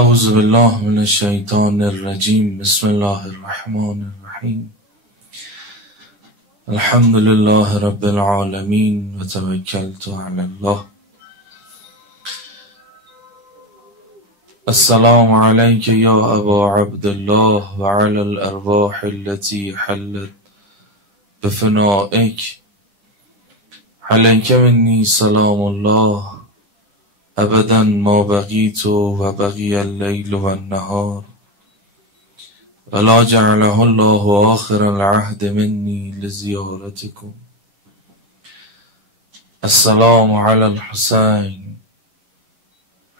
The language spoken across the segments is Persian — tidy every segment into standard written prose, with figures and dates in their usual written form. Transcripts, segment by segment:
اعوذ بالله من الشیطان الرجیم. بسم الله الرحمن الرحیم. الحمد لله رب العالمین و توکلت علی الله. السلام علیک یا ابا عبدالله و علی الارواح التي حلت بفنائک. علیک منی سلام الله ابدا ما بقیت و بقی اللیل و النهار ولا جعله الله آخر العهد منی لزیارتکم. السلام علی الحسین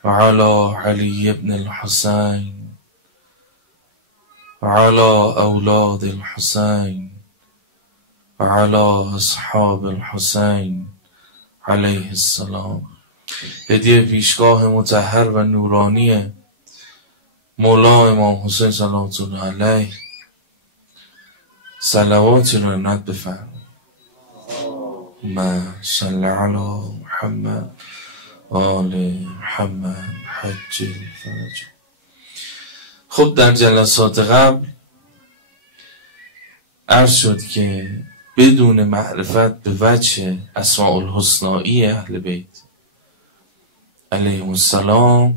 و علی علی ابن الحسین و علی اولاد الحسین و علی اصحاب الحسین علیه السلام. هدیه پیشگاه مطهر و نورانی مولا امام حسین صلوات الله علیه، صلواتی رو عنایت بفرمایید. ما صل علی محمد و آل محمد حج الفرج. خب در جلسات قبل عرض شد که بدون معرفت به وجه اسماء الحسنایی اهل بیت علیهم السلام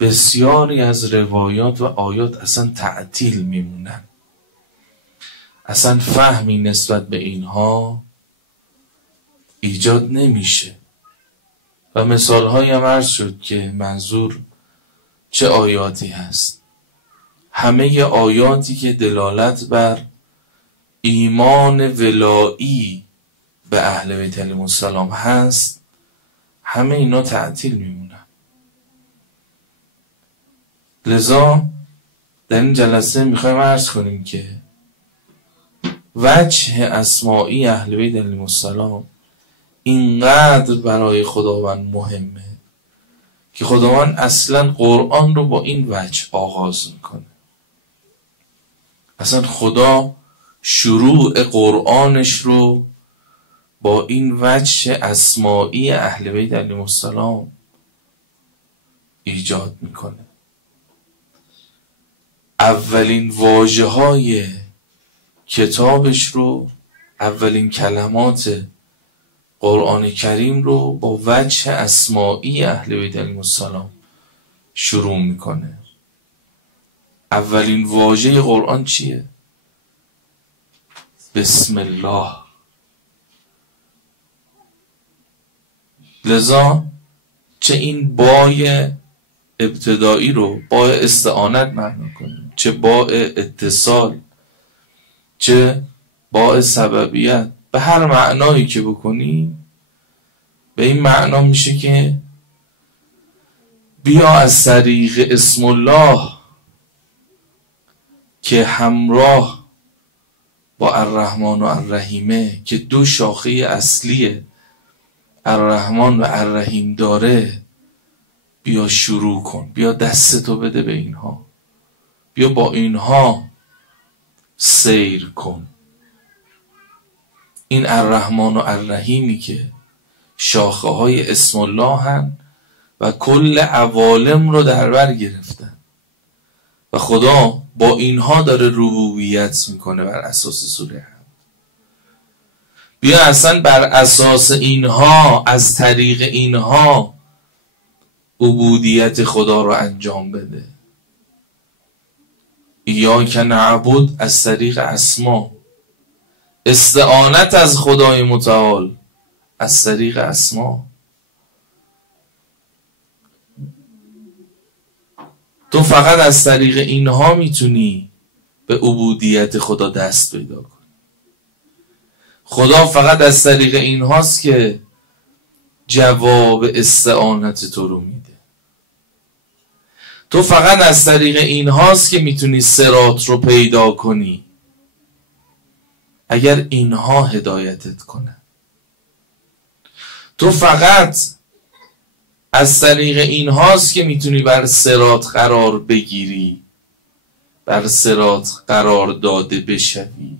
بسیاری از روایات و آیات اصلا تعطیل میمونن، اصلا فهمی نسبت به اینها ایجاد نمیشه. و مثالهایی هم عرض شد که منظور چه آیاتی هست. همه آیاتی که دلالت بر ایمان ولایی به اهل بیت علیهم السلام هست، همه اینا تعطیل میمونن. لذا در این جلسه میخوایم عرض کنیم که وجه اسمائی اهل بیت علیهم السلام اینقدر برای خداوند مهمه که خداوند اصلا قرآن رو با این وجه آغاز میکنه. اصلا خدا شروع قرآنش رو با این وجه اسمائی اهل بیت علیهم السلام ایجاد میکنه. اولین واژه های کتابش رو، اولین کلمات قرآن کریم رو با وجه اسمائی اهل بیت علیهم السلام شروع میکنه. اولین واژه قرآن چیه؟ بسم الله. لذا چه این بای ابتدایی رو بای استعانت معنا کنیم، چه بای اتصال، چه بای سببیت، به هر معنایی که بکنیم به این معنا میشه که بیا از طریق اسم الله که همراه با الرحمن و الرحیمه که دو شاخه اصلی الرحمن و الرحیم داره، بیا شروع کن، بیا دستتو بده به اینها، بیا با اینها سیر کن. این الرحمن و الرحیمی که شاخه های اسم الله هن و کل عوالم رو در بر گرفتن و خدا با اینها داره ربوبیت میکنه بر اساس سوره هم. بیا اصلا بر اساس اینها، از طریق اینها عبودیت خدا رو انجام بده. ایاک نعبد از طریق اسما، استعانت از خدای متعال از طریق اسما. تو فقط از طریق اینها میتونی به عبودیت خدا دست پیدا کنی. خدا فقط از طریق اینهاست که جواب استعانت تو رو میده. تو فقط از طریق اینهاست که میتونی صراط رو پیدا کنی، اگر اینها هدایتت کنن. تو فقط از طریق اینهاست که میتونی بر صراط قرار بگیری، بر صراط قرار داده بشوی،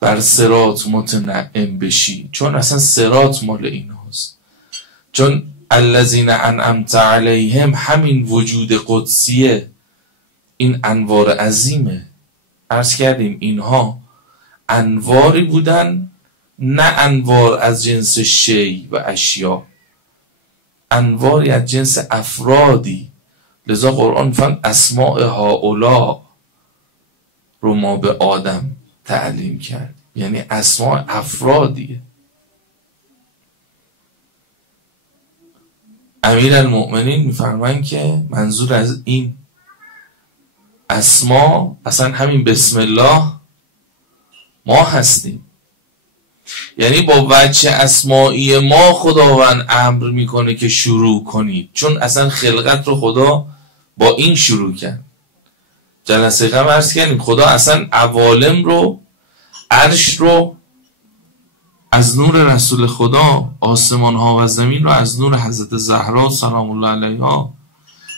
بر صراط متنعم بشی. چون اصلا صراط مال اینهاست. چون الذین انعمت علیهم همین وجود قدسیه، این انوار عظیمه. عرض کردیم اینها انواری بودن، نه انوار از جنس شی و اشیا، انواری از جنس افرادی. لذا قرآن فرمود اسماء هؤلاء رو ما به آدم تعلیم کرد، یعنی اسماء افرادیه. امیر المؤمنین میفرمایند که منظور از این اسما اصلا همین بسم الله ما هستیم، یعنی با وجه اسمائی ما خداوند امر میکنه که شروع کنید، چون اصلا خلقت رو خدا با این شروع کرد. جلسه قبل عرض کردیم خدا اصلا عوالم رو، عرش رو از نور رسول خدا، آسمان ها و زمین رو از نور حضرت زهرا سلام الله علیها،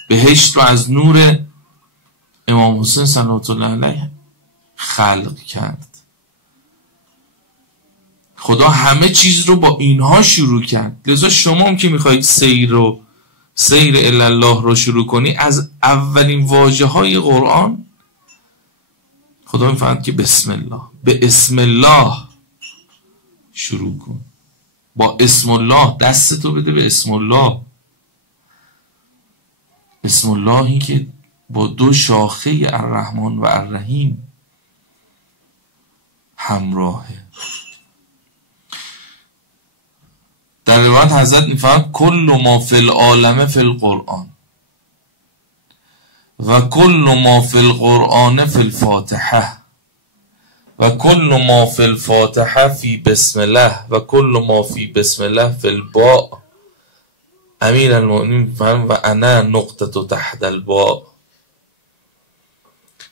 بهشت رو از نور امام حسین صلوات الله علیه خلق کرد. خدا همه چیز رو با اینها شروع کرد. لذا شما هم که میخواید سیر الله رو شروع کنی، از اولین واژه های قرآن خدا میفرماید که بسم الله، به اسم الله شروع کن. با اسم الله دستتو بده به اسم الله. اسم اللهی که با دو شاخه الرحمن و الرحیم همراهه. در روایت حضرت میفرماید کل ما فی العالم فی القرآن و کل ما فی القرآن فی الفاتحه و کل ما فی الفاتحه فی بسم الله و کل ما فی بسم الله فی الباء. امیر المؤمنین فرمود و انا نقطه تحت الباء.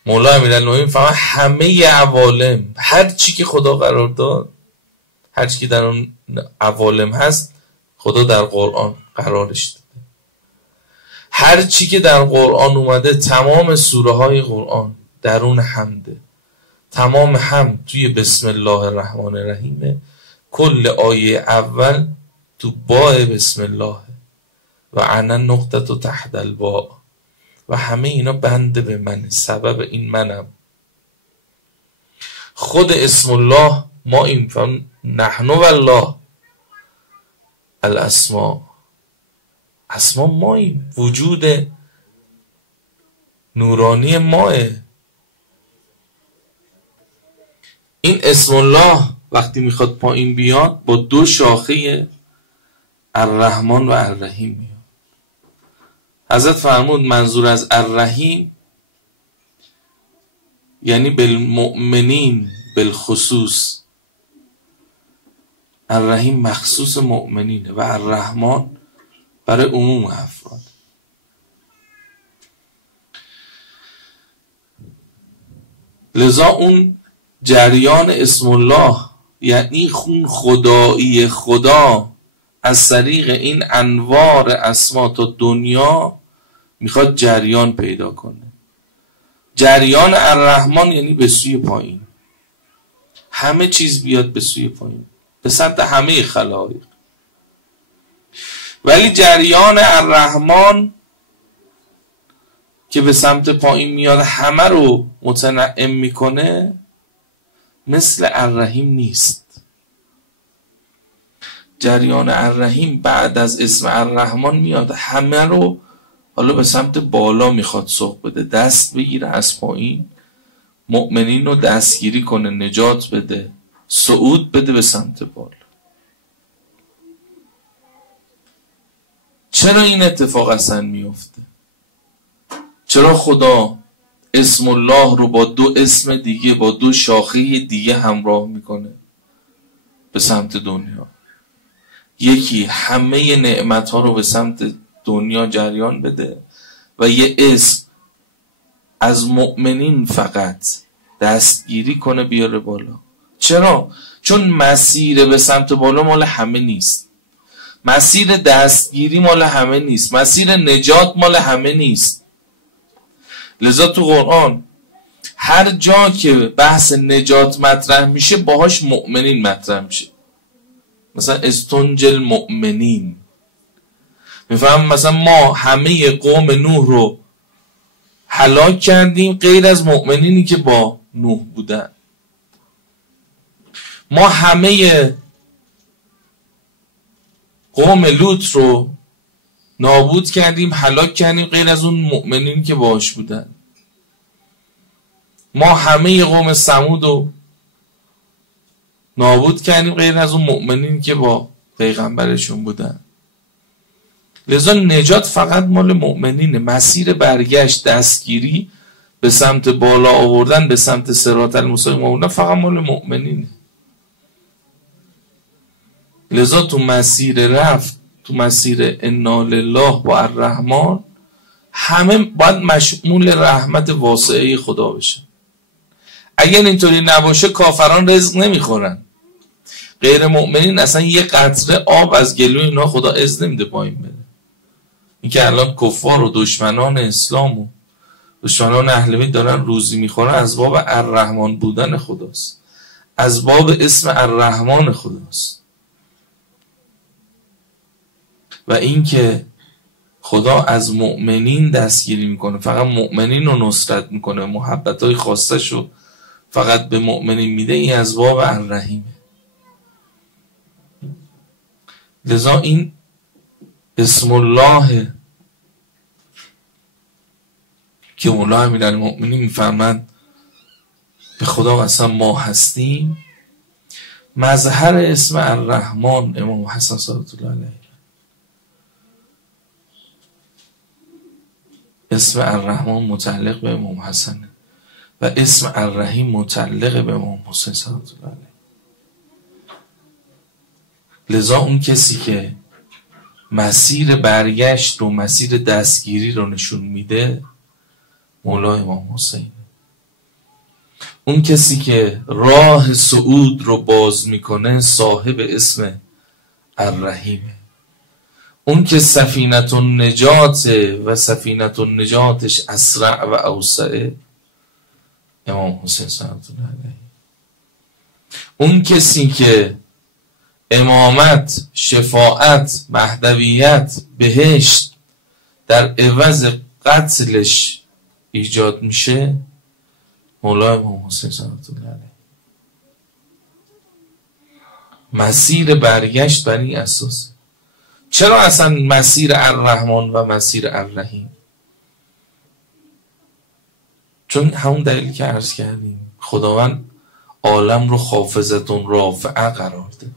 مولا امیر المؤمنین فرمود همه عوالم، هر چی که خدا قرار داد، هر چی که در اون عوالم هست خدا در قرآن قرارش داده. هر چی که در قرآن اومده، تمام سوره های قرآن درون حمده. تمام حمد توی بسم الله الرحمن الرحیم. کل آیه اول تو باء بسم الله و انا نقطه تحت الباء و همه اینا بنده به منه، سبب این منم. خود اسم الله ما این فهم نحن والله الاسماء، اسما ماییم، وجود نورانی ماه. این اسم الله وقتی میخواد پایین بیاد با دو شاخه الرحمن و الرحیم میاد. حضرت فرمود منظور از الرحیم یعنی بالمؤمنین بالخصوص، الرحیم مخصوص مؤمنینه و الرحمن برای عموم افراد. لذا اون جریان اسم الله یعنی خون خدایی خدا از طریق این انوار اسما تا دنیا میخواد جریان پیدا کنه. جریان الرحمن یعنی به سوی پایین، همه چیز بیاد به سوی پایین، به سمت همه خلایق. ولی جریان الرحمن که به سمت پایین میاد همه رو متنعم میکنه مثل الرحیم نیست. جریان الرحیم بعد از اسم الرحمن میاد همه رو حالا به سمت بالا میخواد سوق بده، دست بگیره از پایین، مؤمنین رو دستگیری کنه، نجات بده، صعود بده به سمت بالا. چرا این اتفاق اصلا میفته؟ چرا خدا اسم الله رو با دو اسم دیگه، با دو شاخه دیگه همراه میکنه به سمت دنیا؟ یکی همه نعمت ها رو به سمت دنیا جریان بده و یه اسم از مؤمنین فقط دستگیری کنه بیاره بالا. چرا؟ چون مسیر به سمت بالا مال همه نیست، مسیر دستگیری مال همه نیست، مسیر نجات مال همه نیست. لذا تو قرآن هر جا که بحث نجات مطرح میشه باهاش مؤمنین مطرح میشه. مثلا استنجل مؤمنین، میفهم مثلا ما همه قوم نوح رو هلاک کردیم غیر از مؤمنینی که با نوح بودن. ما همه قوم لوط رو نابود کردیم هلاک کردیم غیر از اون مؤمنینی که باهاش بودن. ما همه قوم ثمود رو نابود کردیم غیر از اون مؤمنینی که با پیغمبرشون بودن. لذا نجات فقط مال مؤمنینه. مسیر برگشت، دستگیری به سمت بالا آوردن، به سمت صراط المستقیم آوردن فقط مال مؤمنینه. لذا تو مسیر رفت، تو مسیر انا لله و الرحمن همه باید مشمول رحمت واسعه خدا بشن. اگر اینطوری نباشه کافران رزق نمیخورن، غیر مؤمنین اصلا یه قطره آب از گلوی اینا خدا اذن نمیده پایین بره. این که الان کفار و دشمنان اسلام و دشمنان اهل بیت دارن روزی میخورن از باب الرحمن بودن خداست، از باب اسم الرحمن خداست. و این که خدا از مؤمنین دستگیری میکنه، فقط مؤمنین رو نصرت میکنه، محبتهای خاصش رو فقط به مؤمنین میده، این از باب الرحیمه. لذا این اسم الله که مولا امیرالمؤمنین میفرمند به خدا قسم ما هستیم، مظهر اسم الرحمن امام حسن صلوات الله علیه. اسم الرحمن متعلق به امام حسن و اسم الرحیم متعلق به امام حسین صلوات الله علیه. لذا اون کسی که مسیر برگشت و مسیر دستگیری رو نشون میده مولا امام حسین. اون کسی که راه صعود رو باز میکنه صاحب اسم الرحیمه. اون که سفینة النجات و سفینة النجاتش اسرع و اوسع امام حسین صلوات الله علیه. اون کسی که امامت، شفاعت، مهدویت، بهشت در عوض قتلش ایجاد میشه مولا امام حسین صلوات الله علیه. مسیر برگشت بر این اساس. چرا اصلا مسیر الرحمن و مسیر الرحیم؟ چون همون دلیلی که عرض کردیم، خداوند عالم رو خافضتون رافعه قرار داده.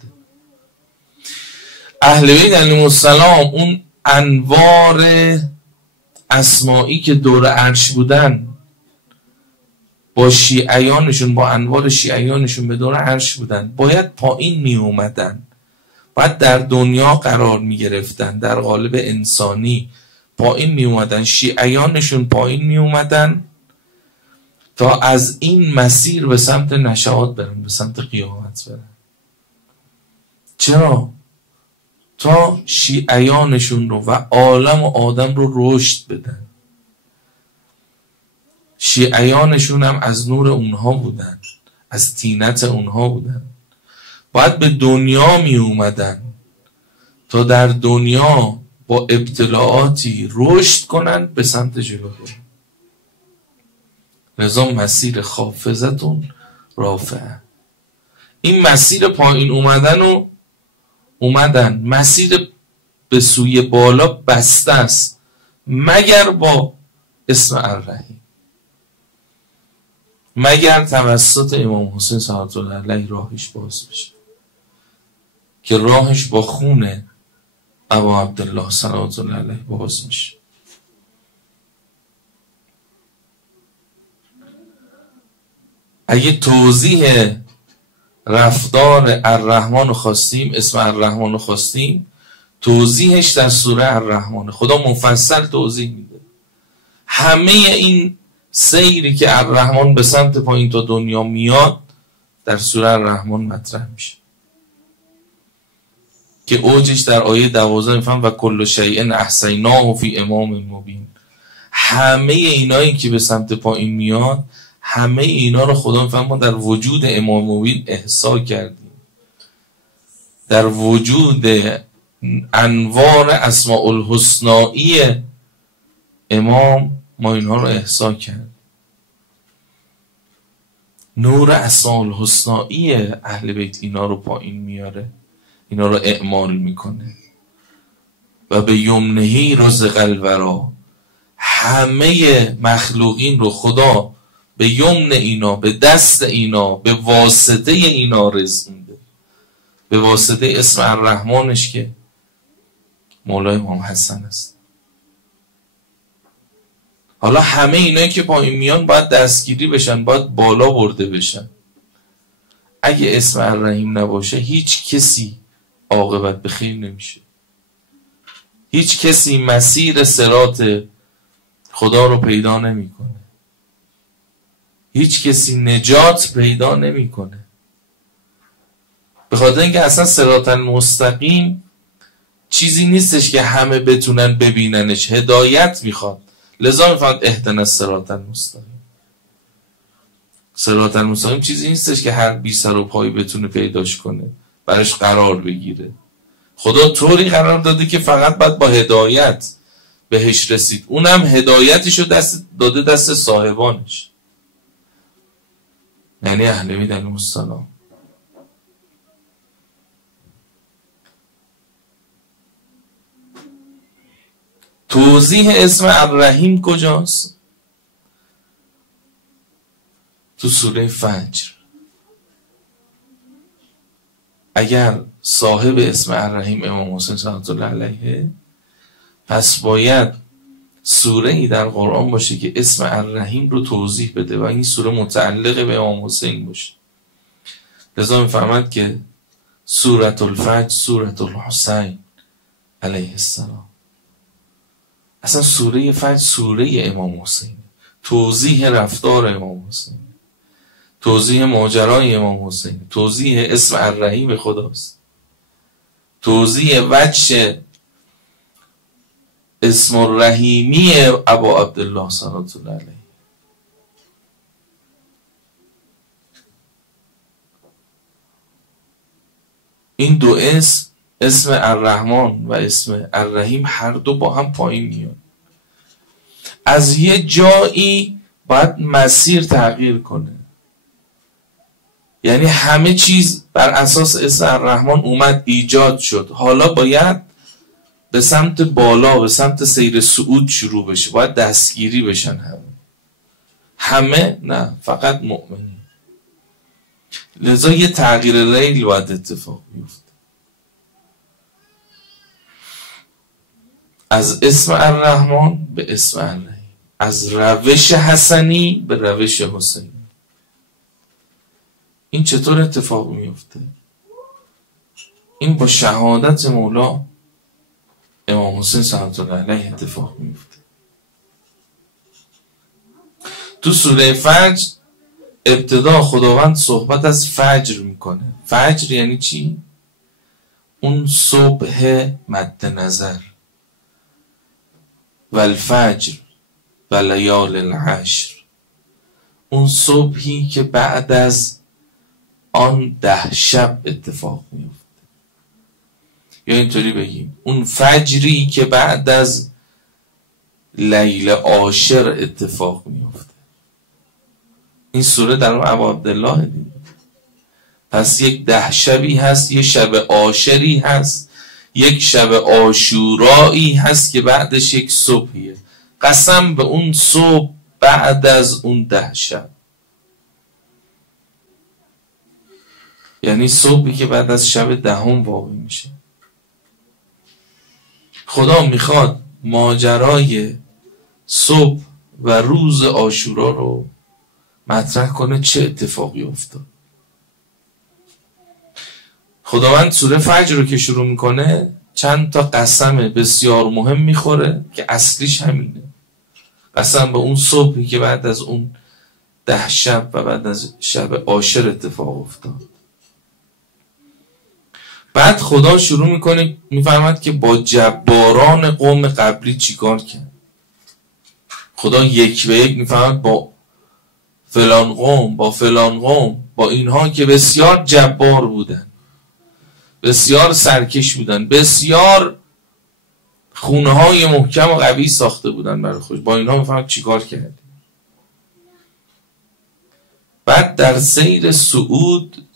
اهل بیت علیهم السلام اون انوار اسمائی که دور عرش بودن با شیعیانشون، با انوار شیعیانشون به دور عرش بودن، باید پایین می اومدن، باید در دنیا قرار می گرفتن، در قالب انسانی پایین می اومدن، شیعیانشون پایین می اومدن تا از این مسیر به سمت نشاط برن، به سمت قیامت برن. چرا؟ تا شیعیانشون رو و عالم و آدم رو رشد بدن. شیعیانشون هم از نور اونها بودن، از طینت اونها بودن. باید به دنیا می اومدن تا در دنیا با ابتلاعاتی رشد کنن به سمت جلو برن. نظام مسیر خافضتون رافعه. این مسیر پایین اومدن مسیر به سوی بالا بسته است مگر با اسم الرحیم، مگر توسط امام حسین صلوات الله علیه راهش باز بشه که راهش با خون ابا عبدالله صلوات الله علیه باز میشه. اگه توضیح رفتار الرحمن رو خواستیم، اسم الرحمن رو خواستیم، توضیحش در سوره الرحمن. خدا مفصل توضیح میده. همه این سیری که الرحمن به سمت پایین تا دنیا میاد در سوره الرحمن مطرح میشه که اوجش در آیه 12 میفهم و کل شیء احصیناه فی امام مبین. همه اینایی که به سمت پایین میاد، همه اینا رو خدا میفهم در وجود امام مبین احصا کردیم، در وجود انوار اسماء الحسنایی امام ما اینها رو احصا کرد. نور اسماء الحسنایی اهل بیت اینا رو پایین میاره، اینا رو اعمال میکنه. و به یمنهی رزق الورا، همه مخلوقین رو خدا به یمن اینا، به دست اینا، به واسطه اینا رزق میده، به واسطه اسم الرحمنش که مولای امام حسن است. حالا همه اینایی که پایین میان باید دستگیری بشن، باید بالا برده بشن. اگه اسم الرحیم نباشه هیچ کسی عاقبت به خیر نمیشه، هیچ کسی مسیر صراط خدا رو پیدا نمیکنه، هیچ کسی نجات پیدا نمیکنه. به خاطر اینکه اصلا صراط المستقیم چیزی نیستش که همه بتونن ببیننش، هدایت میخواد. لذا میفهمد اهدنا الصراط المستقیم. صراط المستقیم چیزی نیستش که هر بی سر و پایی بتونه پیداش کنه، براش قرار بگیره. خدا طوری قرار داده که فقط باید با هدایت بهش رسید، اونم هدایتشو داده دست صاحبانش، یعنی اهل بیت علیهم السلام. توضیح اسم الرحیم کجاست؟ تو سوره فجر. اگر صاحب اسم الرحیم امام حسین صلوات الله علیه، پس باید سوره ای در قرآن باشه که اسم الرحیم رو توضیح بده و این سوره متعلق به امام حسین باشه. لذا میفهمد که سورة الفجر سورة الحسین علیه السلام. اصلا سوره فجر سوره امام حسین، توضیح رفتار امام حسین، توضیح ماجرای امام حسین، توضیح اسم الرحیم خداست، توضیح وجه اسم الرحیمی ابا عبدالله صلوات الله علیه. این دو اسم الرحمن و اسم الرحیم هر دو با هم پایین میان. از یه جایی باید مسیر تغییر کنه، یعنی همه چیز بر اساس اسم الرحمن اومد ایجاد شد، حالا باید به سمت بالا، به سمت سیر صعود شروع بشه، باید دستگیری بشن همه نه فقط مؤمنین. لذا یه تغییر ریل باید اتفاق بیفته، از اسم الرحمن به اسم الرحیم، از روش حسنی به روش حسینی. این چطور اتفاق میفته؟ این با شهادت مولا امام حسین صلوات الله علیه اتفاق میفته. تو سوره فجر ابتدا خداوند صحبت از فجر میکنه. فجر یعنی چی؟ اون صبح مد نظر. والفجر و لیال العشر، اون صبحی که بعد از آن 10 شب اتفاق میفته. یا اینطوری بگیم اون فجری که بعد از لیل عاشر اتفاق میفته. این سوره در ابا عبدالله دیگه. پس یک 10 شبی هست، یک شب عاشری هست، یک شب عاشورایی هست که بعدش یک صبحیه. قسم به اون صبح بعد از اون 10 شب، یعنی صبحی که بعد از شب 10 واقع میشه. خدا میخواد ماجرای صبح و روز عاشورا رو مطرح کنه، چه اتفاقی افتاد. خداوند سوره فجر رو که شروع میکنه چند تا قسم بسیار مهم میخوره که اصلیش همینه. قسم به اون صبحی که بعد از اون 10 شب و بعد از شب عاشر اتفاق افتاد. بعد خدا شروع میکنه میفهمد که با جباران قوم قبلی چیکار کرد. خدا یک به یک میفهمد با فلان قوم با اینها که بسیار جبار بودن، بسیار سرکش بودن، بسیار خونه های محکم و قوی ساخته بودن برای خود. با اینا میفهمد چی کار کرد. بعد در سیر صعود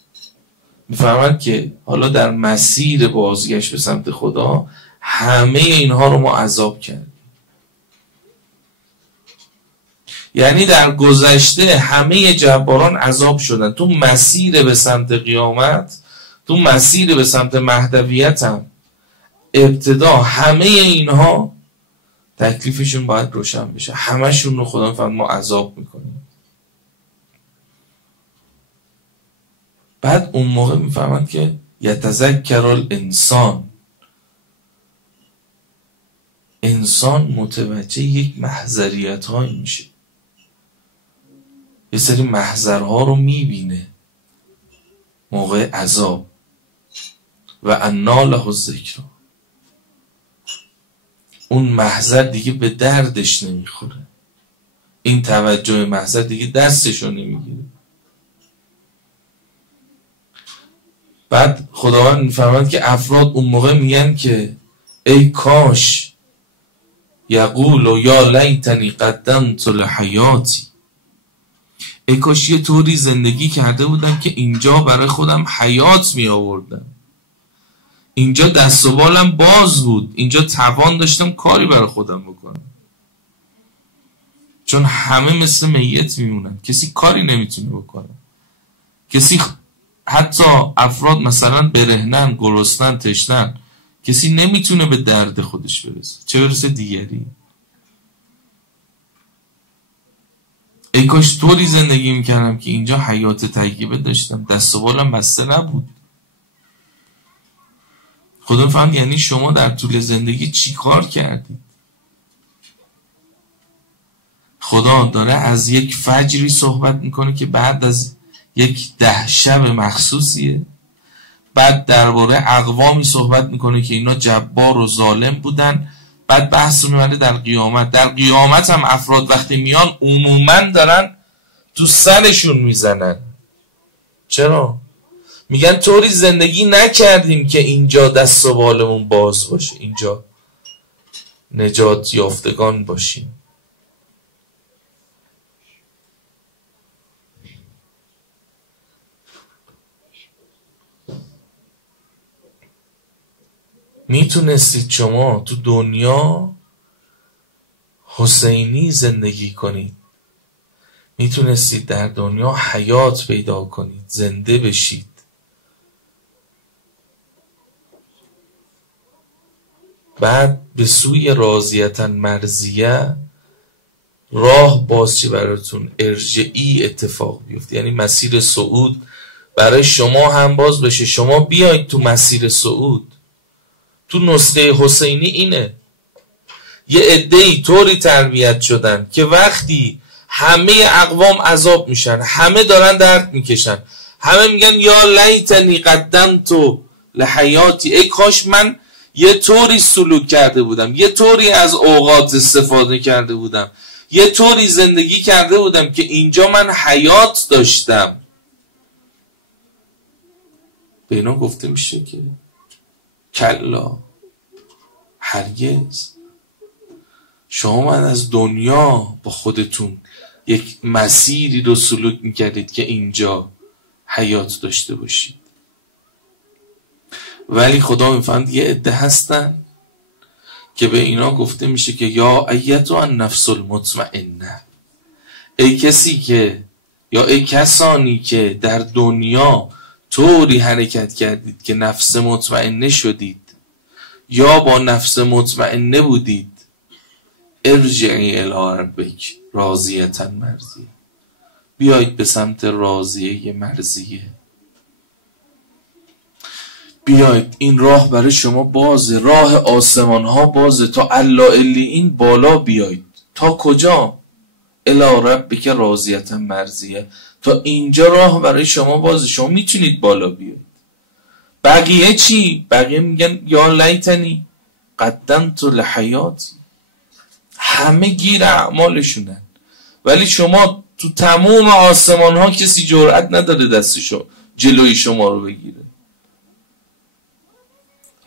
میفهمد که حالا در مسیر بازگشت به سمت خدا همه اینها رو ما عذاب کردیم. یعنی در گذشته همه جباران عذاب شدن. تو مسیر به سمت قیامت، تو مسیر به سمت مهدویت هم ابتدا همه اینها تکلیفشون باید روشن بشه. همشون رو خدا میفهمد ما عذاب میکنیم. بعد اون موقع میفهمند که یتذکر الانسان، انسان متوجه یک محضریت هایی میشه، یه سری محضرها رو میبینه موقع عذاب. و انا له الذکری، اون محضر دیگه به دردش نمیخوره، این توجه محضر دیگه دستشو نمیگیره. بعد خداوند میفرماید که افراد اون موقع میگن که ای کاش، یقول یا لیتنی قدمت لحیاتی، ای کاش یه طوری زندگی کرده بودم که اینجا برای خودم حیات می آوردم، اینجا دست و بالم باز بود، اینجا توان داشتم کاری برای خودم بکنم. چون همه مثل میت میمونن، کسی کاری نمیتونه بکنه، کسی حتی افراد مثلا برهنن، گرسنن، تشنن، کسی نمیتونه به درد خودش برسه، چه برسه دیگری. ای کاش طوری زندگی میکردم که اینجا حیات طیبه داشتم، دست و بالم بسته نبود. خدا فهم یعنی شما در طول زندگی چی کار کردید؟ خدا داره از یک فجری صحبت میکنه که بعد از یک 10 شب مخصوصیه. بعد درباره اقوامی صحبت میکنه که اینا جبار و ظالم بودن. بعد بحث میبره در قیامت. در قیامت هم افراد وقتی میان عموما دارن تو سرشون میزنن. چرا؟ میگن طوری زندگی نکردیم که اینجا دست و بالمون باز باشه، اینجا نجات یافتگان باشیم. میتونستید شما تو دنیا حسینی زندگی کنید، میتونستید در دنیا حیات پیدا کنید، زنده بشید. بعد به سوی راضیة مرضیه راه بازشه براتون، ارجعی اتفاق بیفته، یعنی مسیر صعود برای شما هم باز بشه، شما بیاید تو مسیر صعود. تو نسخه حسینی اینه، یه عده‌ای طوری تربیت شدن که وقتی همه اقوام عذاب میشن، همه دارن درد میکشن، همه میگن یا لیتنی قدمت لحیاتی، ای کاش من یه طوری سلوک کرده بودم، یه طوری از اوقات استفاده کرده بودم، یه طوری زندگی کرده بودم که اینجا من حیات داشتم. به اینا گفته میشه که کلا، هرگز. شما من از دنیا با خودتون یک مسیری رو سلوک میکردید که اینجا حیات داشته باشید. ولی خدا میفهمد یه عده هستن که به اینا گفته میشه که یا ایتها النفس المطمئنه، ای کسی که، یا ای کسانی که در دنیا طوری حرکت کردید که نفس مطمئنه شدید یا با نفس مطمئنه بودید، ارجعی الی ربک راضیة مرضیه، بیایید به سمت راضیه مرضیه، بیایید، این راه برای شما بازه، راه آسمان ها بازه، تا الاعلیین بالا بیایید. تا کجا؟ الی ربک راضیة مرضیه، تا اینجا راه برای شما بازه، شما میتونید بالا بیایید. بقیه چی؟ بقیه میگن یا لیتنی قدمت لحیاتی، همه گیر اعمالشونن، ولی شما تو تمام آسمان ها کسی جرأت نداره دستشو جلوی شما رو بگیره.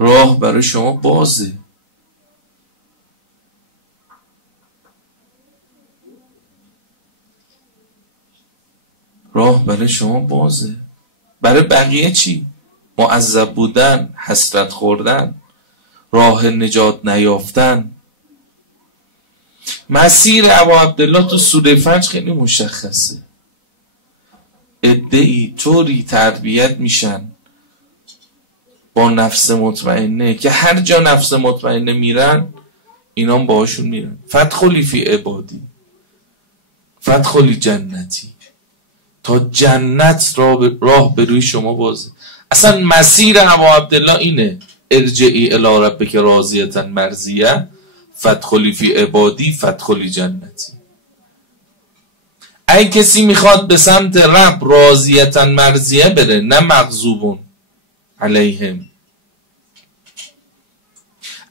راه برای شما بازه. راه برای شما بازه. برای بقیه چی؟ معذب بودن، حسرت خوردن، راه نجات نیافتن. مسیر ابا عبدالله تو سوره فجر خیلی مشخصه. عده‌ای طوری تربیت میشن با نفس مطمئنه که هر جا نفس مطمئنه میرن اینا باهاشون میرن. فدخلی فی عبادی فدخلی جنتی. تا جنت راه به روی شما بازه. اصلا مسیر ابا عبدالله اینه: ارجعی الی ربک راضیة مرضیة فدخلی فی عبادی فدخلی جنتی. اگه کسی میخواد به سمت رب راضیة مرضیة بره، نه مغضوب علیهم.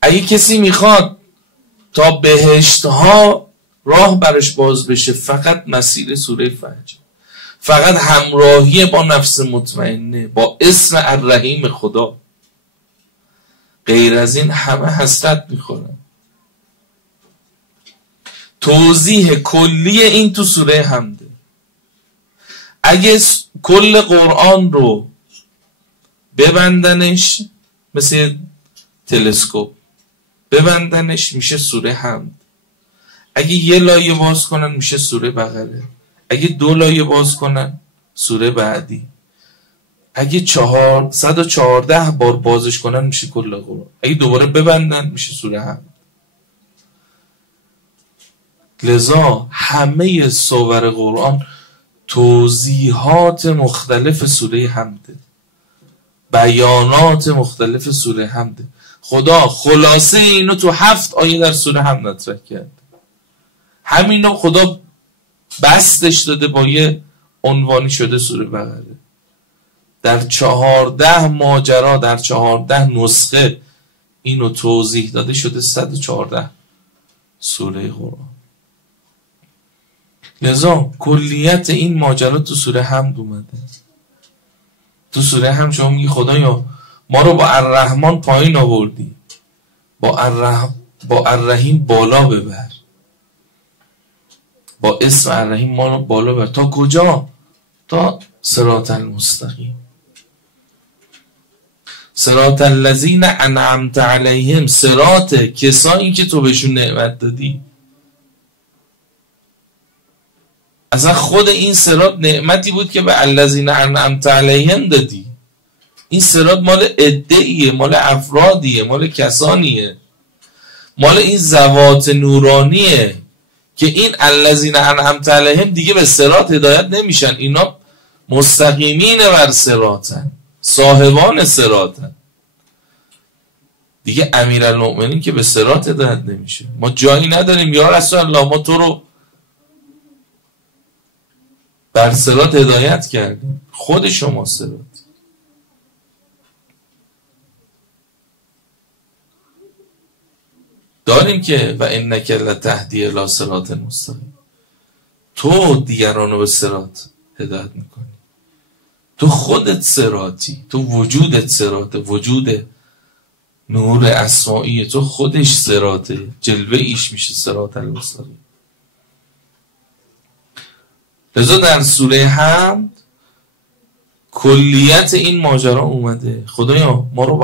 اگه کسی میخواد تا بهشت ها راه برش باز بشه، فقط مسیر سوره فجر، فقط همراهی با نفس مطمئنه، با اسم الرحیم خدا. غیر از این همه حسرت میخورن. توضیح کلی این تو سوره حمده. اگه کل قرآن رو ببندنش مثل تلسکوپ ببندنش میشه سوره حمد. اگه یه لایه باز کنن میشه سوره بقره. اگه 2 لایه باز کنن سوره بعدی. اگه 114 بار بازش کنن میشه کل قرآن. اگه دوباره ببندن میشه سوره حمد. لذا همه سور قرآن توضیحات مختلف سوره حمده، بیانات مختلف سوره حمده. خدا خلاصه اینو تو 7 آیه در سوره حمد مطرح کرد. همینو خدا بستش داده با یه عنوانی شده سوره بقره. در 14 ماجرا، در 14 نسخه اینو توضیح داده شده 114 سوره قرآن. لذا کلیت این ماجرا تو سوره حمد اومده. تو سوره حمد شما میگی خدایا ما رو با الرحمن پایین آوردی، با الرحیم بالا ببر، با اسم الرحیم ما رو بالا ببر. تا کجا؟ تا صراط المستقیم. صراط الذین انعمت علیهم، صراط کسایی که تو بهشون نعمت دادی. اصلا خود این صراط نعمتی بود که به الذین انعمت علیهم دادی. این صراط مال عده‌ایه، مال افرادیه، مال کسانیه، مال این ذوات نورانیه که این الذین انعمت علیهم دیگه به صراط هدایت نمیشن. اینا مستقیمین بر صراطن، صاحبان صراطن. دیگه امیرالمؤمنین که به صراط هدایت نمیشه. ما جایی نداریم یا رسول الله ما تو رو بر صراط هدایت کردیم، خود شما صراط داریم که و انک لتهدی الی صراط مستقیم. تو دیگران رو به صراط هدایت میکنی. تو خودت صراطی، تو وجودت صراطه، وجود نور اسماعی تو خودش صراطه، جلوه ایش میشه صراط المستقیم. لذا در سوره حمد کلیت این ماجرا اومده. خدایا ما رو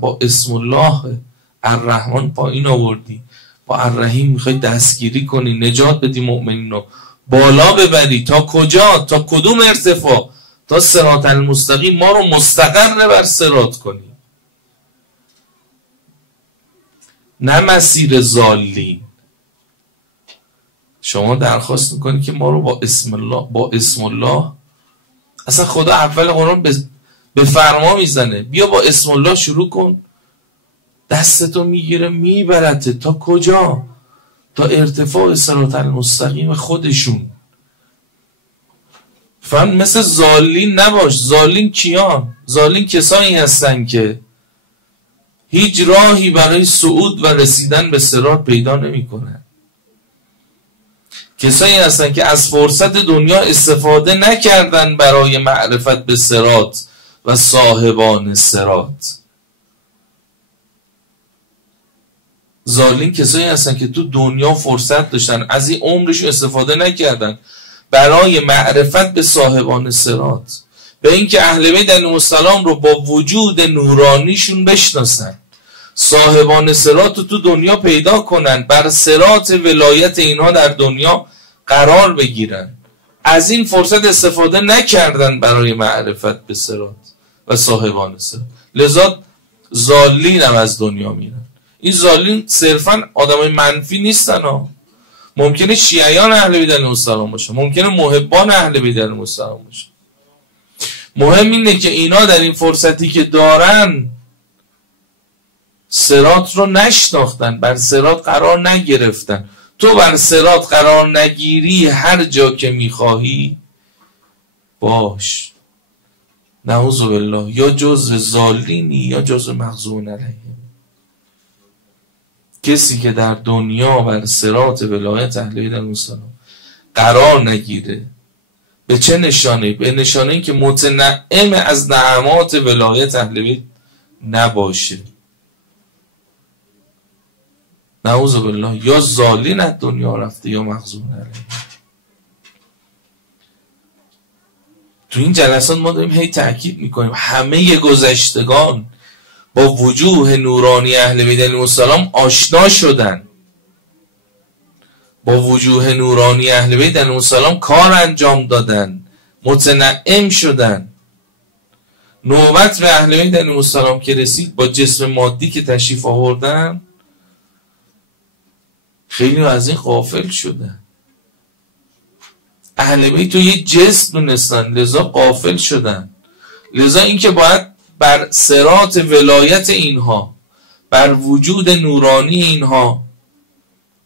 با اسم الله الرحمن پایین آوردی، با الرحیم میخوای دستگیری کنی، نجات بدی مؤمنین رو، بالا ببری. تا کجا؟ تا کدوم ارتفاع؟ تا صراط المستقیم ما رو مستقر بر صراط کنی، نه مسیر ضالین. شما درخواست میکنی که ما رو با اسم الله اصلا خدا اول قرآن به فرما میزنه بیا با اسم الله شروع کن، دستتو میگیره میبرته تا کجا؟ تا ارتفاع صراط المستقیم خودشون. فهم مثل ضالین نباش. ضالین کیان؟ ضالین کسانی هستن که هیچ راهی برای صعود و رسیدن به صراط پیدا نمی کنن. کسانی هستن که از فرصت دنیا استفاده نکردن برای معرفت به صراط و صاحبان صراط. ضالین کسایی هستن که تو دنیا فرصت داشتن، از این عمرش استفاده نکردن برای معرفت به صاحبان صراط، به اینکه اهل بیت علیهم السلام رو با وجود نورانیشون بشناسن، صاحبان صراط رو تو دنیا پیدا کنن، بر صراط ولایت اینها در دنیا قرار بگیرن. از این فرصت استفاده نکردن برای معرفت به صراط و صاحبان صراط، لذا ضالین هم از دنیا میرن. این ضالین صرفا آدمای منفی نیستن ها. ممکنه شیعیان اهل بیت علیهم السلام باشن، ممکنه محبان اهل بیت علیهم السلام باشن. مهم اینه که اینا در این فرصتی که دارن صراط رو نشناختن، بر صراط قرار نگرفتن. تو بر صراط قرار نگیری، هر جا که میخواهی باش، نعوذ بالله، یا جزو ضالینی یا جزو مغضوبین علیهم. کسی که در دنیا بر صراط ولایت اهل بیت علیهم السلام قرار نگیره، به چه نشانه؟ به نشانه این که متنعم از نعمات ولایت اهل بیت نباشه، نعوذ بالله، یا ضالین از دنیا رفته یا مغضوبین علیهم. تو این جلسات ما داریم هی تأکید میکنیم همه گذشتگان با وجوه نورانی اهل بیت علیهم السلام آشنا شدن، با وجوه نورانی اهل بیت علیهم السلام کار انجام دادن، متنعم شدن. نوبت به اهل بیت علیهم السلام که رسید، با جسم مادی که تشریف آوردن، خیلی از این غافل شدن. اهل بیت رو یه جسم دونستن، لذا غافل شدن. لذا اینکه باید بر صراط ولایت اینها، بر وجود نورانی اینها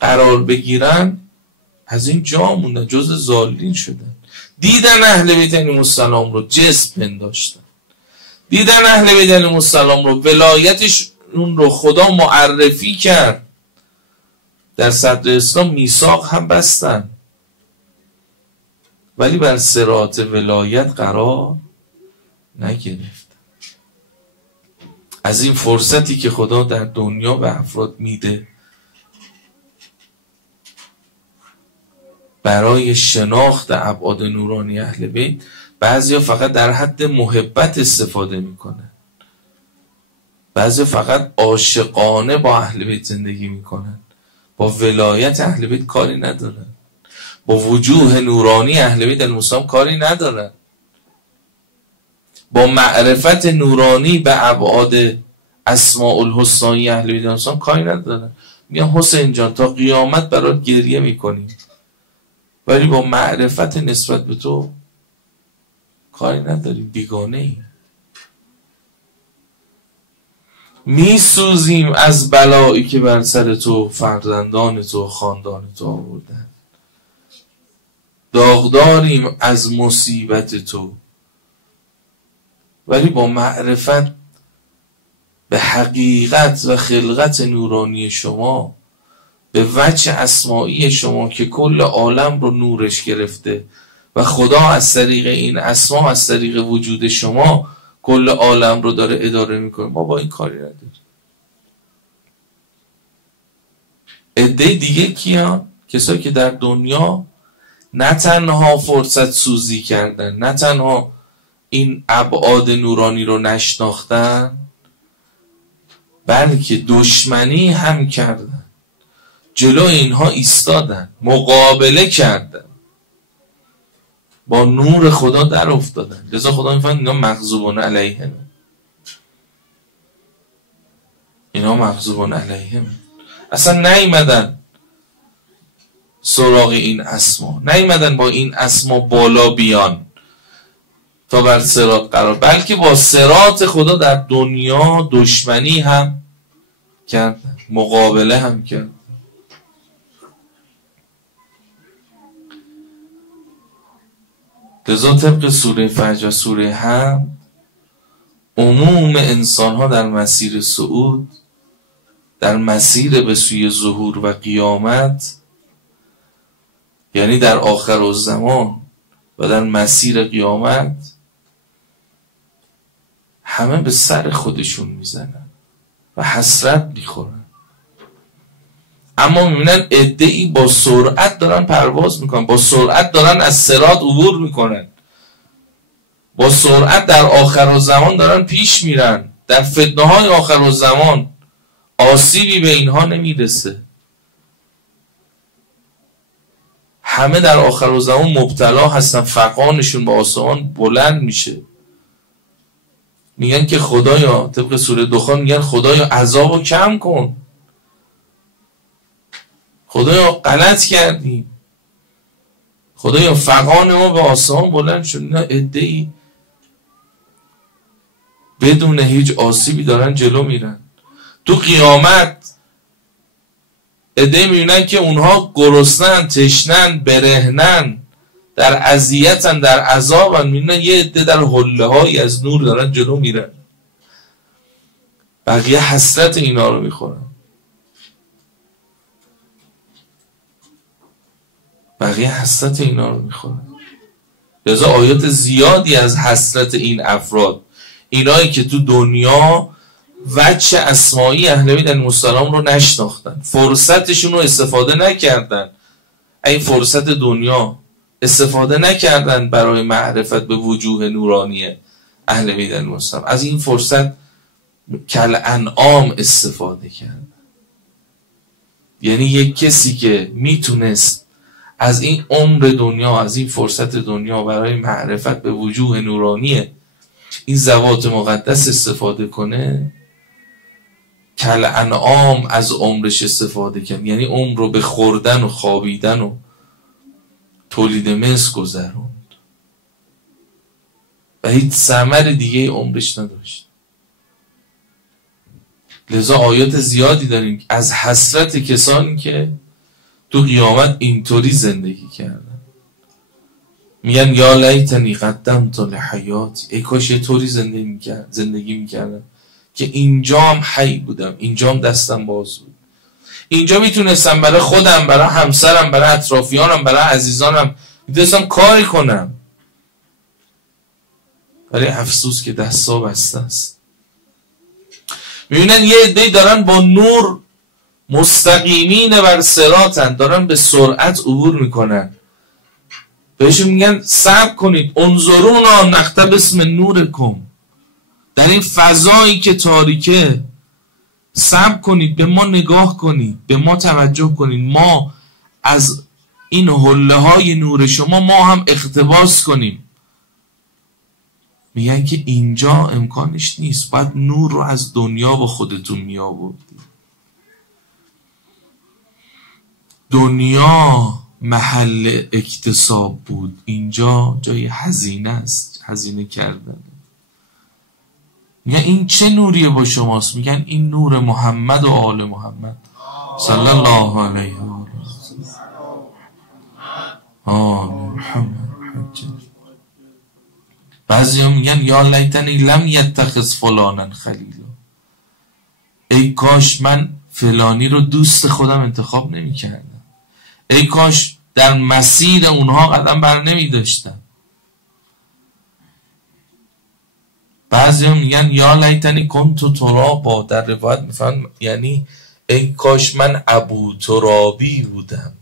قرار بگیرن، از این جا موندن، جز ضالین شدن. دیدن اهل بیت علیهم السلام رو جسم پنداشتن، دیدن اهل بیت علیهم السلام رو، ولایتش اون رو خدا معرفی کرد، در صدر اسلام میثاق هم بستن، ولی بر صراط ولایت قرار نگرفت. از این فرصتی که خدا در دنیا به افراد میده برای شناخت ابعاد نورانی اهل بیت، بعضیا فقط در حد محبت استفاده میکنن، بعضیا فقط عاشقانه با اهل بیت زندگی میکنن، با ولایت اهل بیت کاری ندارن، با وجوه نورانی اهل بیت علیهم السلام کاری ندارن، با معرفت نورانی به ابعاد اسماء الحسنی اهل بیت علیهم السلام کاری ندارن. میگن حسین جان تا قیامت برات گریه میکنیم، ولی با معرفت نسبت به تو کاری نداریم، بیگانه ایم. میسوزیم از بلایی که بر سر تو فرزندان تو خاندان تو آوردن، داغداریم از مصیبت تو، ولی با معرفت به حقیقت و خلقت نورانی شما، به وجه اسمائی شما که کل عالم رو نورش گرفته و خدا از طریق این اسما، از طریق وجود شما کل عالم رو داره اداره میکنه، ما با این کاری نداریم. عده دیگه کیان؟ کسایی که در دنیا نه تنها فرصت سوزی کردن، نه تنها این ابعاد نورانی رو نشناختن، بلکه دشمنی هم کردن، جلو اینها ایستادن، مقابله کردن، با نور خدا در افتادن. لذا خدا میفهمد اینا مغضوبون علیهم، اینا مغضوبون علیهم. اصلا نیومدن سراغ این اسما، نیومدن با این اسما بالا بیان تا بر صراط قرار، بلکه با صراط خدا در دنیا دشمنی هم کردن، مقابله هم کردن. لذا طبق سوره فجر و سوره حمد، عموم انسان ها در مسیر صعود، در مسیر به سوی ظهور و قیامت، یعنی در آخر الزمان و در مسیر قیامت، همه به سر خودشون میزنن و حسرت میخورن. اما میبینن عده‌ای با سرعت دارن پرواز میکنن، با سرعت دارن از صراط عبور میکنن، با سرعت در آخرالزمان دارن پیش میرن. در فتنه های آخرالزمان آسیبی به اینها نمیرسه. همه در آخرالزمان مبتلا هستن، فقانشون با آسمان بلند میشه. میگن که خدایا، طبق سوره دخان میگن خدایا عذابو کم کن، خدایا غلط کردیم، خدایا فقان ما به آسمان بلند شد. اینا عده‌ای بدون هیچ آسیبی دارن جلو میرن. تو قیامت عده‌ای میبینن که اونها گرسنن، تشنن، برهنن، در اذیتن، در عذابن. میبینن یه عده در حله‌هایی از نور دارن جلو میرن، بقیه حسرت اینا رو میخورن، بقیه حسرت اینا رو میخورن. لذا آیات زیادی از حسرت این افراد، اینایی که تو دنیا وجه اسمایی اهل بیت علیهم السلام رو نشناختن، فرصتشون رو استفاده نکردن، این فرصت دنیا استفاده نکردن برای معرفت به وجوه نورانی اهل بیت علیهم السلام، از این فرصت کل انعام استفاده کردن. یعنی یک کسی که میتونست از این عمر دنیا، از این فرصت دنیا برای معرفت به وجوه نورانی این ذوات مقدس استفاده کنه، کل انعام از عمرش استفاده کرد. یعنی عمر رو به خوردن و خوابیدن و تولید مسک گذروند و هیچ ثمر دیگه عمرش نداشت. لذا آیات زیادی داریم از حسرت کسانی که تو قیامت اینطوری زندگی کردن. میگن یا لیتنی قدمت لحیاتی، ای کاش یه طوری زندگی میکردم که اینجام حی بودم، اینجام دستم باز بود، اینجا میتونستم برای خودم، برای همسرم، برای اطرافیانم، برای عزیزانم میتونستم کاری کنم. ولی افسوس که دستا بسته است. میبینن یه عده‌ای دارن با نور مستقیمین بر صراطن، دارن به سرعت عبور میکنن، بهشون میگن صبر کنید، انظرونا نقتبس من نورکم، در این فضایی که تاریکه صبر کنید، به ما نگاه کنید، به ما توجه کنید، ما از این حله های نور شما ما هم اقتباس کنیم. میگن که اینجا امکانش نیست، باید نور رو از دنیا با خودتون می آوردید. دنیا محل اکتساب بود، اینجا جای هزینه است، هزینه کردن. میگن این چه نوریه با شماست؟ میگن این نور محمد و آل محمد صلی الله علیه و آل محمد. بعضی هم میگن یا لیتنی لم یتخذ فلانا خلیلا، ای کاش من فلانی رو دوست خودم انتخاب نمی کردم، ای کاش در مسیر اونها قدم بر نمی داشتم. بعضی هم میگن یا لیتنی کنت ترابا، در روایت میفهم یعنی ای کاش من ابو ترابی بودم.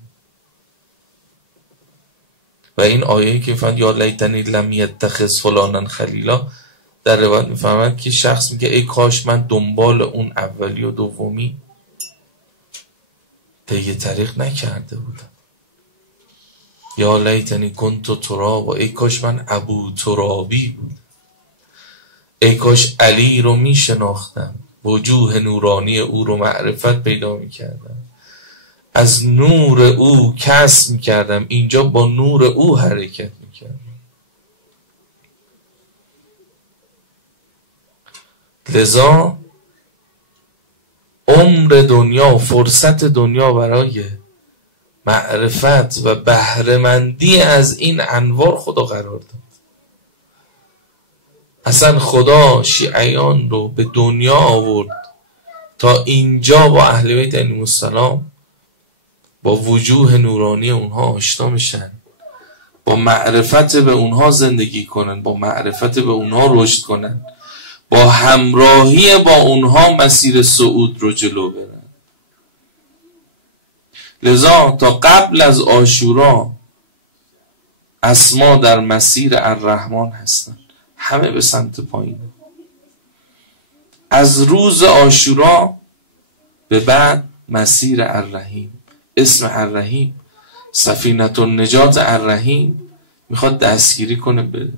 و این آیه که میفهمند یا لیتنی لم یتخذ فلانا خلیلا، در روایت میفهمند که شخص میگه ای کاش من دنبال اون اولی و دومی طی طریق نکرده بودم. یا لیتنی کنت ترابا، ای کاش من ابو ترابی بودم، ای کاش علی رو میشناختم، وجوه نورانی او رو معرفت پیدا میکردم، از نور او کسب میکردم، اینجا با نور او حرکت میکردم. لذا عمر دنیا و فرصت دنیا برای معرفت و بهره‌مندی از این انوار خدا قرار داد. اصلا خدا شیعیان رو به دنیا آورد تا اینجا با اهل بیت علیهم السلام با وجوه نورانی اونها آشنا بشن، با معرفت به اونها زندگی کنن، با معرفت به اونها رشد کنن، با همراهی با اونها مسیر صعود رو جلو برن. لذا تا قبل از عاشورا اسما در مسیر الرحمن هستن، همه به سمت پایین. از روز عاشورا به بعد مسیر الرحیم. اسم الرحیم، سفینة النجات الرحیم، میخواد دستگیری کنه بره.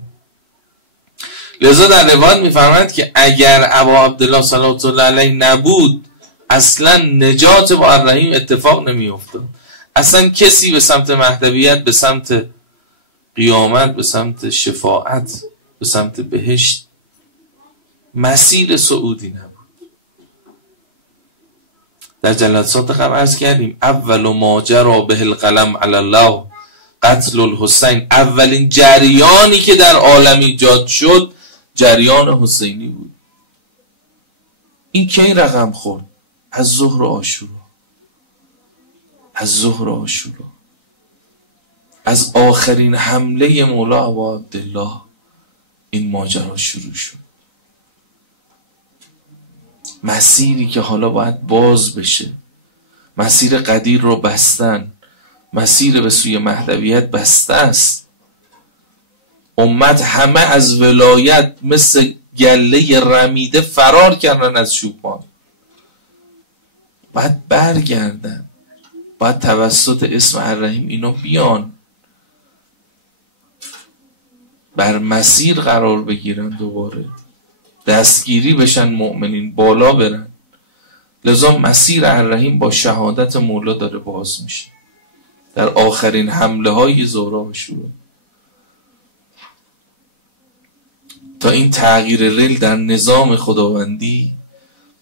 لذا در روایت میفرماید که اگر ابا عبدالله صلوات الله علیه نبود اصلا نجات با الرحیم اتفاق نمیافتاد. اصلا کسی به سمت مهدویت، به سمت قیامت، به سمت شفاعت، به سمت بهشت مسیر صعودی نبود. در جلسات قبل عرض کردیم اول ما جرى به القلم علی الله قتل الحسین. اولین جریانی که در عالم ایجاد شد جریان حسینی بود. این کی رقم خورد؟ از ظهر عاشورا. از ظهر عاشورا، از آخرین حمله مولا ابا عبدالله این ماجرا شروع شد. مسیری که حالا باید باز بشه، مسیر قدیر رو بستن، مسیر به سوی مهدویت بسته است. امت همه از ولایت مثل گله رمیده فرار کردن از شوپان. باید برگردن، باید توسط اسم الرحیم اینا بیان، بر مسیر قرار بگیرن، دوباره دستگیری بشن، مؤمنین بالا برن. لذا مسیر الرحیم با شهادت مولا داره باز میشه در آخرین حمله های زهرا و شورا، تا این تغییر ریل در نظام خداوندی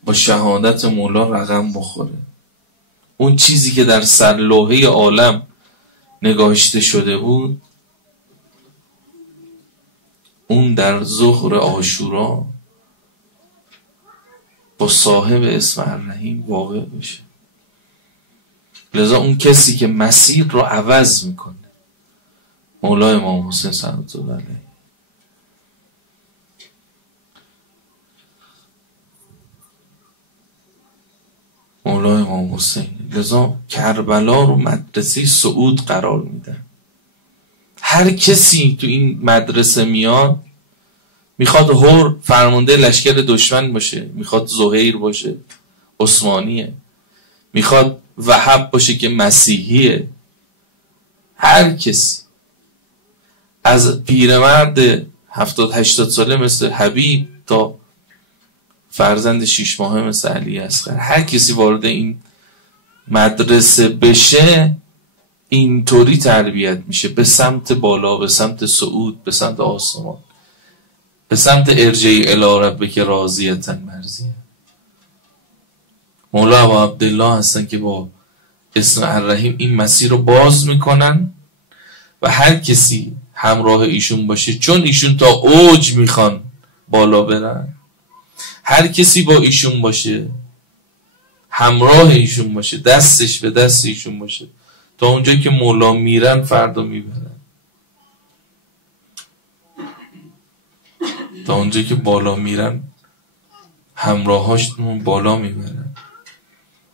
با شهادت مولا رقم بخوره. اون چیزی که در سرلوحه عالم نگاشته شده بود اون در ظهر عاشورا با صاحب اسم الرحیم واقع بشه. لذا اون کسی که مسیر رو عوض میکنه مولا امام حسین صلوات الله علیه. مولا امام حسین لذا کربلا رو مدرسه صعود قرار میدن. هر کسی تو این مدرسه میاد میخواد هور فرمانده لشکر دشمن باشه، میخواد زهیر باشه عثمانیه، میخواد وهب باشه که مسیحیه. هر کسی از پیرمرد 70-80 ساله مثل حبیب تا فرزند 6 ماهه مثل علی اصغر، هر کسی وارد این مدرسه بشه اینطوری تربیت میشه به سمت بالا، به سمت صعود، به سمت آسمان، به سمت ارجعی الی ربک راضیة مرضیة. مولا ابا عبدالله هستن که با اسم الرحیم این مسیر رو باز میکنن و هر کسی همراه ایشون باشه، چون ایشون تا اوج میخوان بالا برن، هر کسی با ایشون باشه، همراه ایشون باشه، دستش به دست ایشون باشه، تا اونجایی که مولا میرن فردا میبرن، تا اونجایی که بالا میرن همراهاشون بالا میبرن.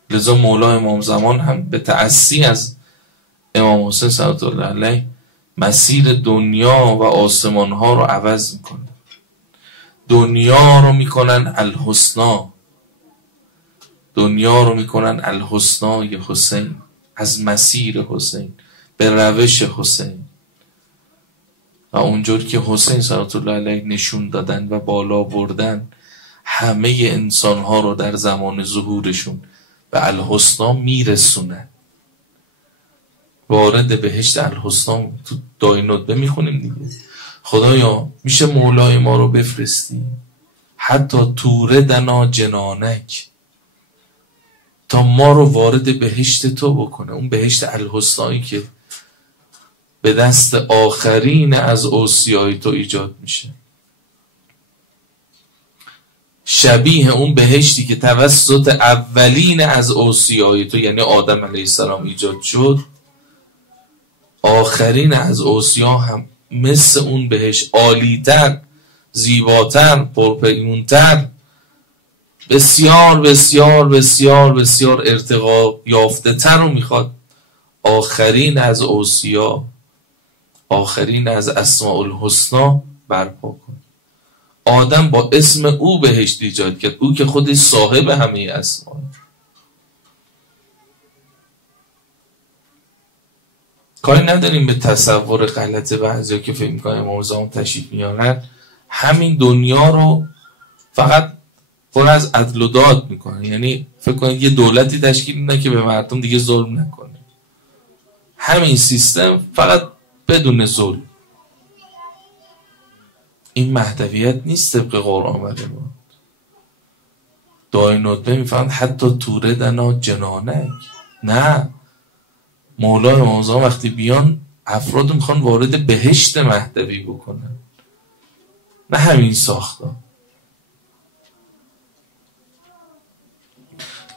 لذا مولا امام زمان هم به تأسی از امام حسین صلوات الله علیه مسیر دنیا و آسمان ها رو عوض میکنن. دنیا رو میکنن الحسنا، دنیا رو میکنن الحسنای حسین، از مسیر حسین به روش حسین. و اونجور که حسین صلوات الله علیه نشون دادن و بالا بردن، همه انسان ها رو در زمان ظهورشون به الحسنا میرسونن. وارد بهشت الحسنا تو داینوت میخونیم دیگه، خدایا میشه مولای ما رو بفرستی حتی توردنا جنانک، تا ما رو وارد بهشت تو بکنه، اون بهشت الحسنایی که به دست آخرین از اوصیای تو ایجاد میشه، شبیه اون بهشتی که توسط اولین از اوصیای تو یعنی آدم علیه السلام ایجاد شد، آخرین از اوصیا هم مثل اون بهشت عالی‌تر، زیباتر، پرپیمونتر، بسیار بسیار بسیار بسیار ارتقا یافته تر رو میخواد آخرین از اوصیا، آخرین از اسماء الحسنا برپا کنی. آدم با اسم او بهشت ایجاد کرد، او که خودش صاحب همه اسما. کاری نداریم به تصور غلط بعضیا که فکر می‌کنن امام زمان تشریف میارن همین دنیا رو فقط پر از عدل و داد میکنه، یعنی فکر کنید یه دولتی تشکیل میدن که به مردم دیگه ظلم نکنه، همین سیستم فقط بدون ظلم. این مهدویت نیست طبق قرآن و روایت. دای ندبه میفهمد حتی توره دنا جنانک. نه، مولا امام زمان وقتی بیان افراد میخوان وارد بهشت مهدوی بکنن، نه همین ساختار.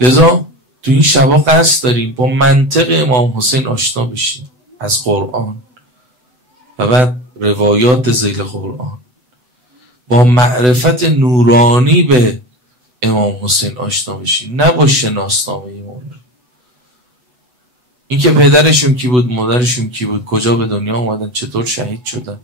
لذا تو این شبا قصد داریم با منطق امام حسین آشنا بشیم از قرآن و بعد روایات ذیل قرآن، با معرفت نورانی به امام حسین آشنا بشیم، نه با شناسنامه مولا. این که پدرشون کی بود، مادرشون کی بود، کجا به دنیا اومدن، چطور شهید شدن،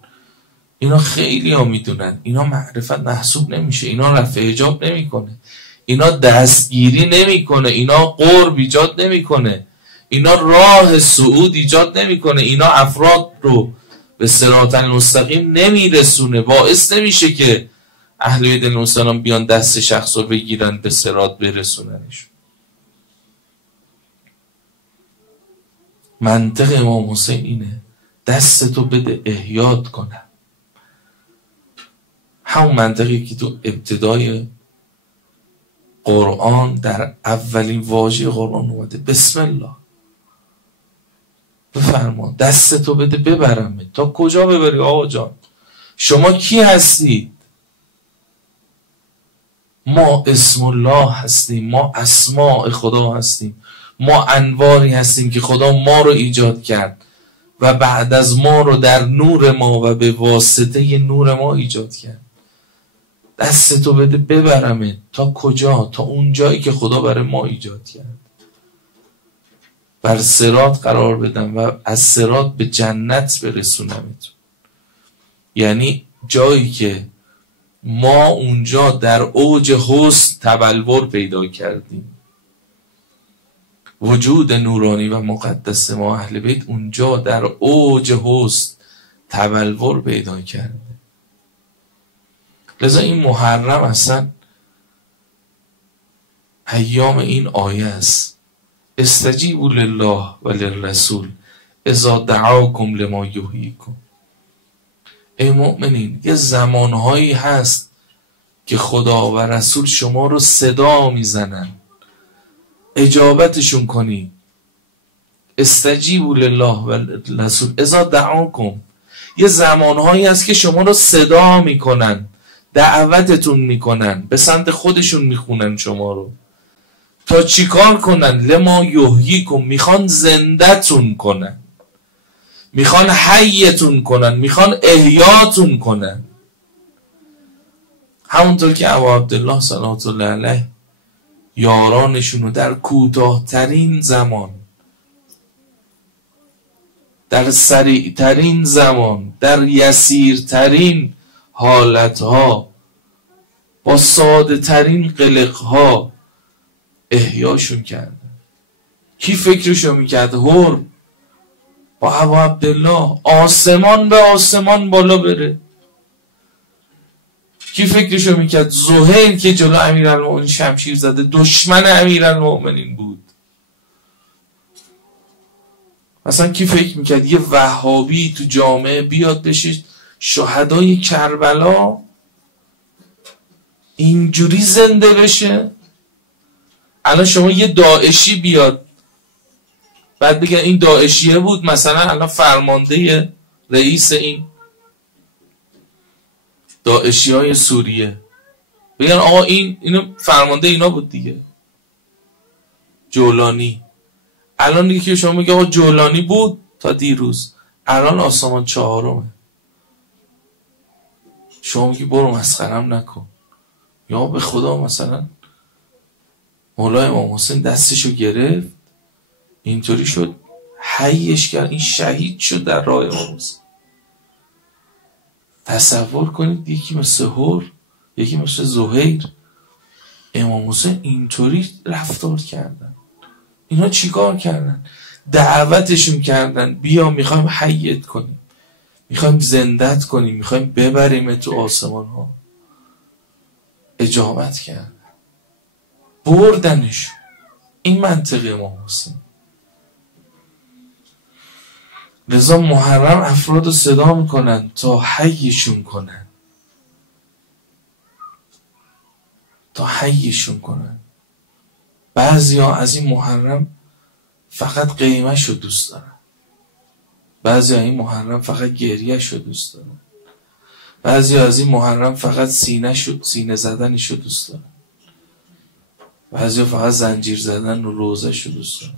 اینا خیلی ها میدونن. اینا معرفت محسوب نمیشه، اینا رفع حجاب نمیکنه، اینا دستگیری نمیکنه، اینا قرب ایجاد نمیکنه، اینا راه صعود ایجاد نمیکنه، اینا افراد رو به صراط المستقیم نمیرسونه، باعث نمیشه که اهل بیت المسلم بیان دست شخص رو بگیرن به صراط برسوننشون. منطق امام حسین اینه، دستتو بده احیات کنم. همون منطقی که تو ابتدای قرآن در اولین واژه قرآن اومده، بسم الله، بفرما دستتو بده ببرم. تا کجا ببری آقا جان؟ شما کی هستید؟ ما اسم الله هستیم، ما اسماء خدا هستیم، ما انواری هستیم که خدا ما رو ایجاد کرد و بعد از ما رو در نور ما و به واسطه نور ما ایجاد کرد. دستتو بده ببرمه. تا کجا؟ تا اون جایی که خدا برای ما ایجاد کرد، بر صراط قرار بدم و از صراط به جنت برسونمتون. یعنی جایی که ما اونجا در اوج حسن تبلور پیدا کردیم، وجود نورانی و مقدس ما اهل بیت اونجا در اوج حسن تبلور پیدا کرده. لذا این محرم اصلا ایام این آیه است، استجیبوا لله و للرسول اذا دعاکم لما یحییکم. ای مؤمنین، یه زمانهایی هست که خدا و رسول شما رو صدا میزنن، اجابتشون کنید. استجیبوا لله و للرسول اذا دعاکم. یه زمانهایی هست که شما رو صدا میکنن، دعوتتون میکنن، به سمت خودشون میخونن شما رو. تا چیکار کنن؟ لما یحییکم، میخوان زنده‌تون کنن، میخوان حیتون کنن، میخوان احیاتون کنن. همونطور که ابا عبدالله صلوات الله علیه یارانشونو در کوتاه‌ترین زمان، در سریعترین زمان، در یسیرترین حالتها، با ساده ترین قلقها احیاشون کردن. کی فکرشو میکرد هر با ابا عبدالله آسمان به آسمان بالا بره؟ کی فکرشو میکرد زهیر که جلو امیرالمومنین شمشیر زده دشمن امیرالمومنین بود؟ مثلا کی فکر میکرد یه وهابی تو جامعه بیاد بشه شهدای کربلا اینجوری زنده بشه؟ الان شما یه داعشی بیاد بعد بگن این داعشیه بود، مثلا الان فرمانده رئیس این داعشی های سوریه، بگن آقا اینو فرمانده اینا بود دیگه، جولانی. الان دیگه که شما میگه آقا جولانی بود تا دیروز، الان آسمان چهارمه. شما میگی برو مسخرم نکن. یا به خدا مثلا مولا امام حسین دستشو گرفت اینطوری شد حیش کرد، این شهید شد در راه امام حسین. تصور کنید یکی مثل هور، یکی مثل زهیر، امام حسین اینطوری رفتار کردن. اینا چیکار کردن؟ دعوتشون کردن بیا میخوایم حیت کنیم، میخوایم زندت کنیم، میخوایم ببریم تو آسمان ها. اجابت کردن، بردنشون. این منطقه امام حسین. لذا محرم افراد رو صدا میکنن تا حیشون کنن، تا حیشون کنن. بعضی ها از این محرم فقط قیمش رو دوست دارن، بعضی ها این محرم فقط گریهش رو دوست دارن، بعضی ها از این محرم فقط سینه زدنش رو دوست دارن، بعضی ها فقط زنجیر زدن و روزش رو دوست دارن.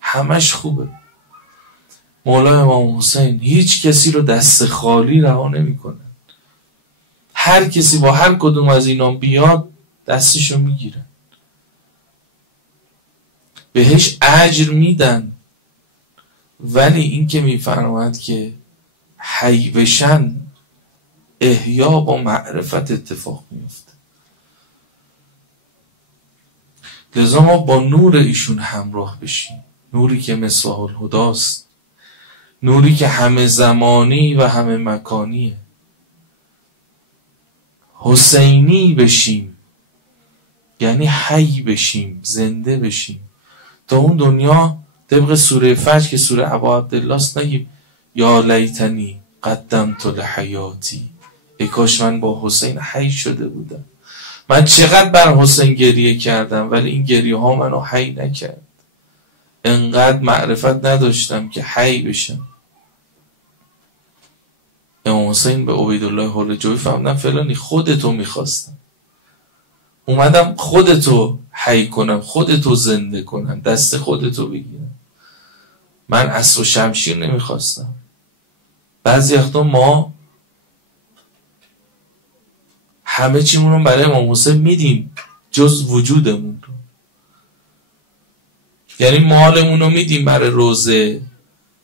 همش خوبه. مولا امام حسین هیچ کسی رو دست خالی رها نمیکنه. هر کسی با هر کدوم از اینا بیاد دستشو میگیرن، بهش اجر میدن. ولی این که میفرماید که حی بشن، احیا با معرفت اتفاق میفته. لذا ما با نور ایشون همراه بشیم، نوری که مصباح الهداست، نوری که همه زمانی و همه مکانیه. حسینی بشیم یعنی حی بشیم، زنده بشیم تا اون دنیا طبق سوره فجر که سوره ابا عبدالله است نگیم یا لیتنی قدمت لحیاتی، ای کاش من با حسین حی شده بودم. من چقدر بر حسین گریه کردم ولی این گریه ها منو حی نکرد. انقدر معرفت نداشتم که حی بشم. امام حسین به عبیدالله هولجوی فهمدن فلانی خودتو میخواستم، اومدم خودتو حی کنم، خودتو زنده کنم، دست خودتو بگیرم. من عصا و شمشیر نمیخواستم. بعضی وقتا ما همه چیمون رو برای امام حسین میدیم جز وجودمون رو. یعنی مالمون رو میدیم برای روزه،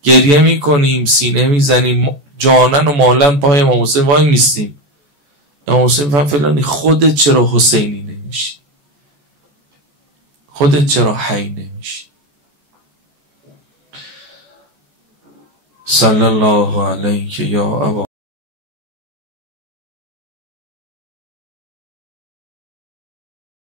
گریه میکنیم، سینه میزنیم، جانن و مالن پای امام حسین وای میستیم. امام حسین فلانی خودت چرا حسینی نمیشی؟ خودت چرا حی نمیشی؟ صلی الله علیک یا ابا